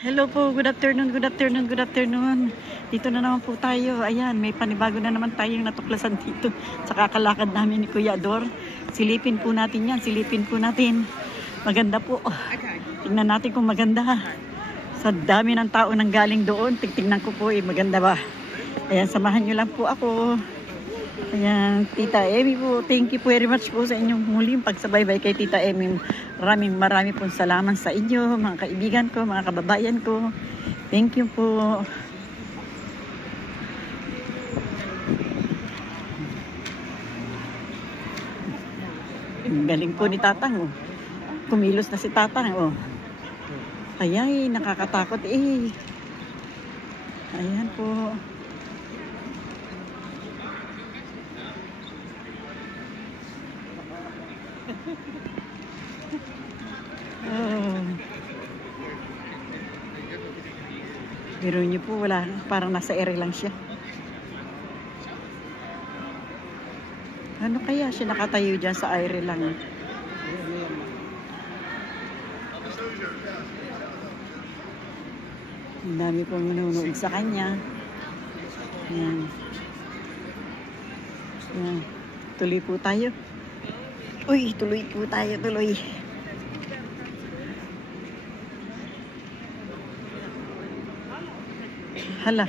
Hello po, good afternoon, good afternoon, good afternoon. Dito na naman po tayo. Ayan, may panibago na naman tayong natuklasan dito sa kakalakad namin ni Kuya Ador. Silipin po natin yan, silipin po natin. Maganda po. Tingnan natin kung maganda. Sa dami ng tao nang galing doon, tignan ko po maganda ba. Ayan, samahan nyo lang po ako. Ayan, Tita Emmy po. Thank you very much po sa inyong muling pagsabaybay kay Tita Emmy. Marami pong salamat sa inyo, mga kaibigan ko, mga kababayan ko. Thank you po. Galing po ni Tatang, oh. Kumilos na si Tatang, oh. Ayay, nakakatakot eh. Ayan po. Oh. Biro niyo po, wala, parang nasa ere lang siya. Ano kaya siya nakatayo dyan sa ere lang? Ang dami pong minunood sa kanya. Yan. Yan. Tuloy po tayo. Uy, tuloy po tayo, tuloy. Hala.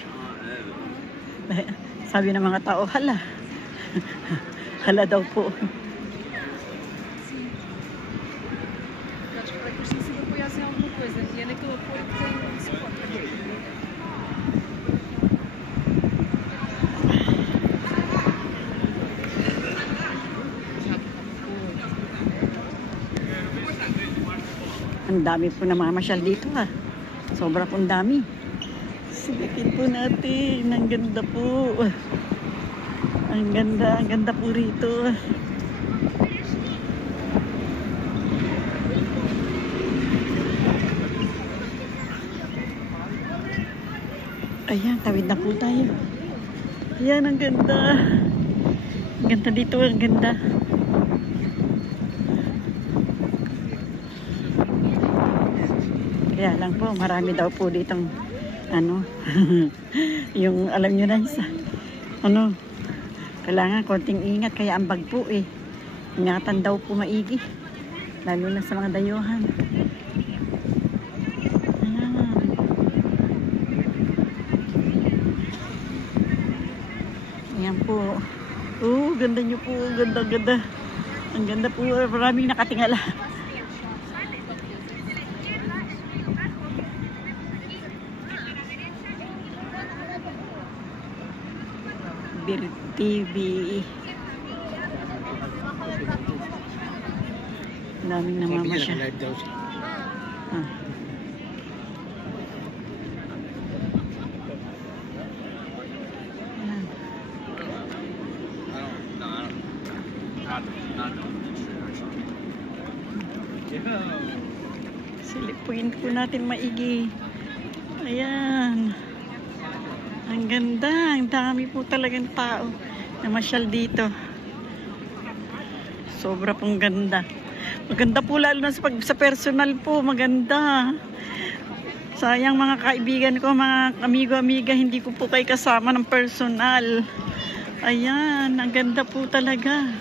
Sabi ng mga tao, hala. Hala daw po. Ang dami po namamasyal dito ha. Sobra pong dami. Silipin po natin. Ang ganda po. Ang ganda po rito. Ayan, tawid na po tayo. Ayan, ang ganda. Ang ganda dito, ang ganda. Kaya lang po, marami daw po ditong ano, yung alam nyo na isa, ano, kailangan konting ingat, kaya ambag po eh. Ingatan daw po maigi, lalo na sa mga dayuhan. Ayan. Ayan po. Oh, ganda nyo po, ganda. Ang ganda po, maraming nakatingala. Bir TV. Daming namamasya. Ah. Silipuin po natin maigi. Ayan. Ang ganda, ang dami po talagang tao na masyal dito. Sobra pong ganda. Maganda po lalo na sa personal po, maganda. Sayang mga kaibigan ko, mga amigo-amiga, hindi ko po kayo kasama ng personal. Ayan, ang ganda po talaga.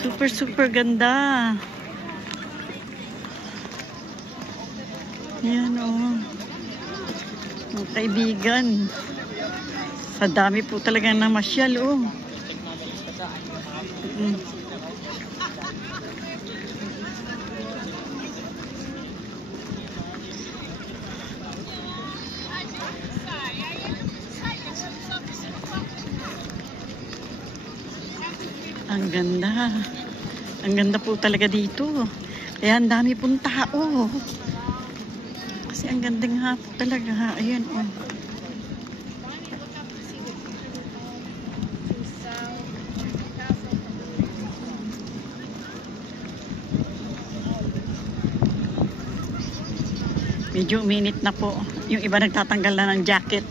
Super ganda. Ayan oh. Mga kaibigan, sa dami po talagang namasyal oh. Ang ganda po talaga dito, kaya ang dami pong tao. Kasi ang ganda nga po talaga. Ayan oh. Medyo uminit na po. Yung iba nagtatanggal na ng jacket.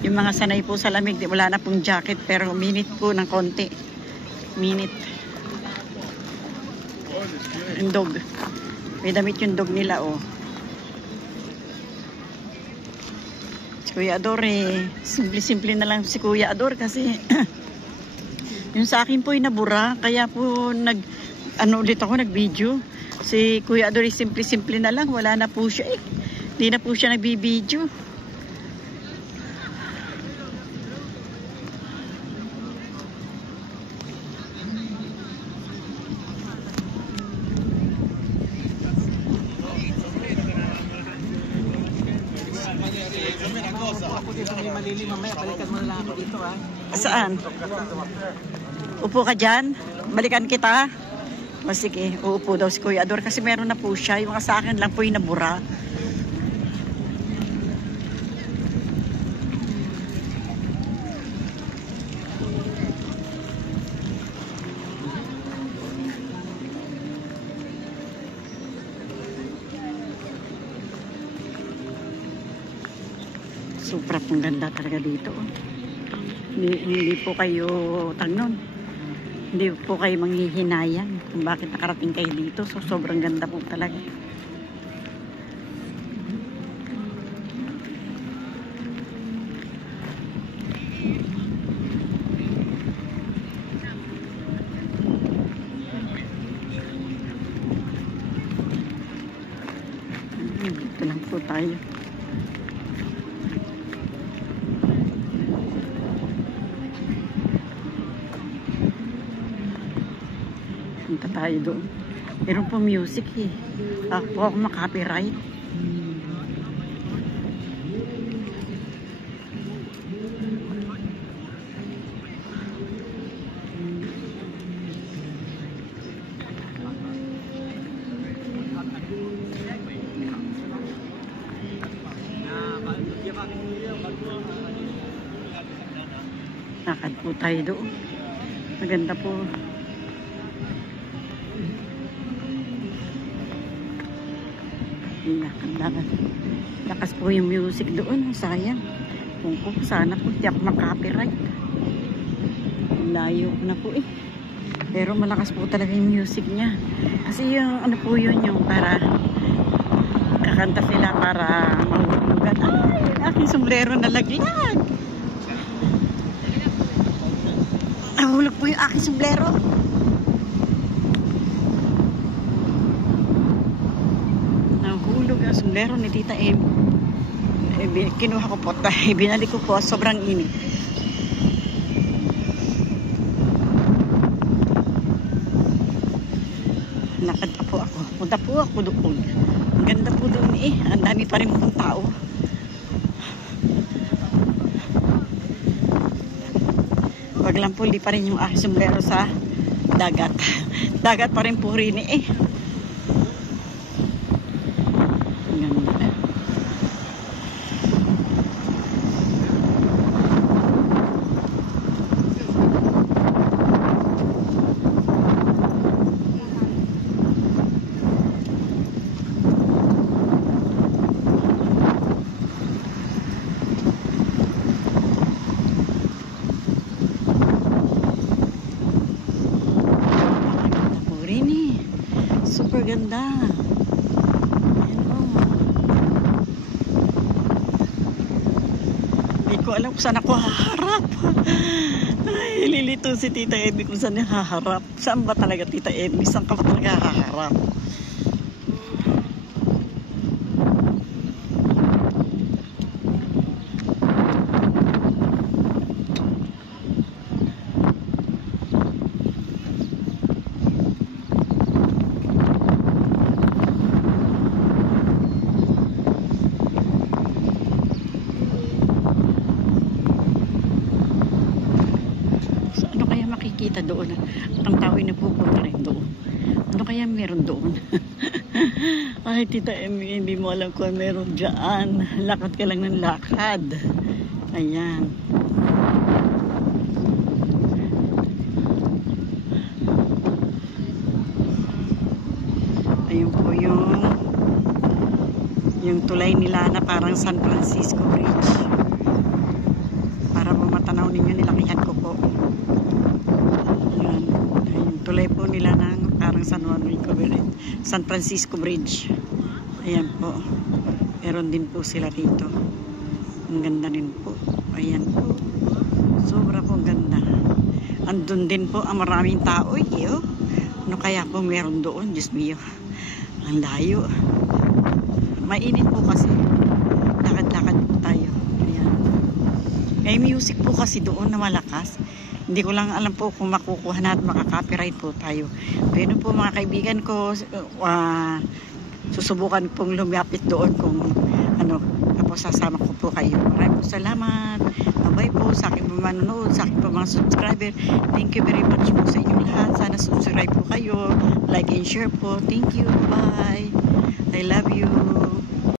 Yung mga sanay po sa lamig, wala na pong jacket. Pero uminit po ng konti. Uminit. Yung dog. May damit yung dog nila oh. Kuya Ador simple-simple na lang si Kuya Ador kasi yung sa akin po ay nabura, kaya po ulit ako nag-video. Si Kuya Ador simple-simple na lang, wala na po siya Hindi na po siya nag-video. Saan? Upo ka dyan? Balikan kita? O sige, uupo daw si Kuya Ador kasi meron na po siya. Yung sa akin lang po yung nabura. Super pong ganda talaga dito. Hindi po kayo hindi po kayo manghihinayan kung bakit nakarating kayo dito. So sobrang ganda po talaga. Dito lang po tayo. Punta tayo doon. Meron po music ako makapiright. Lakad po tayo doon. Maganda po. Lakas po yung music doon. Sayang. Kung ko sana po di ako makapiright. Layo na po Pero malakas po talaga yung music niya. Kasi yung ano po yun, yung para kakanta sila para mahulugan. Ay, aking sombrero na laglag. Nahulog po yung aking sombrero. Nahulog ang sombrero ni Tita Em. Kinuha ko po. Binalik ko po. Sobrang init. Lakad pa po ako. Punta po ako doon. Ang ganda po doon Ang dami pa rin pong tao. Wag lang po, li pa rin yung aking sombrero sa dagat. Dagat pa rin po rin Ang ganda. Super ganda. Hindi ko alam kung saan ako haharap. Ay, lilito si Tita Emmy kung saan niya haharap. Saan ba talaga Tita Emmy? Saan ka ba talaga haharap? Kita doon ang tao na pupunta rin doon. Ano kaya meron doon? Ay Tita Emmy, hindi mo alam kung meron dyan. Lakad ka lang ng lakad. Ayan. Ayun po yung tulay nila na parang San Francisco Bridge. Para po matanaw ninyo, nilakihan ko po. Tulay po nila ng parang San Francisco Bridge. Ayan po. Meron din po sila dito. Ang ganda rin po. Ayan po. Sobra po ganda. Andun din po ang maraming tao. Oh. Ano kaya po meron doon? Diyos mio. Ang layo. Mainit po kasi. Lakad-lakad po tayo. Ayan. May music po kasi doon na malakas. Hindi ko lang alam po kung makukuha na at makaka-copyright po tayo. Pero po mga kaibigan ko, susubukan pong lumapit doon kung ano, tapos sasama ko po kayo. Maraming salamat. Bye po sa aking mga manonood, sa aking mga subscriber. Thank you very much po sa inyong lahat. Sana subscribe po kayo. Like and share po. Thank you. Bye. I love you.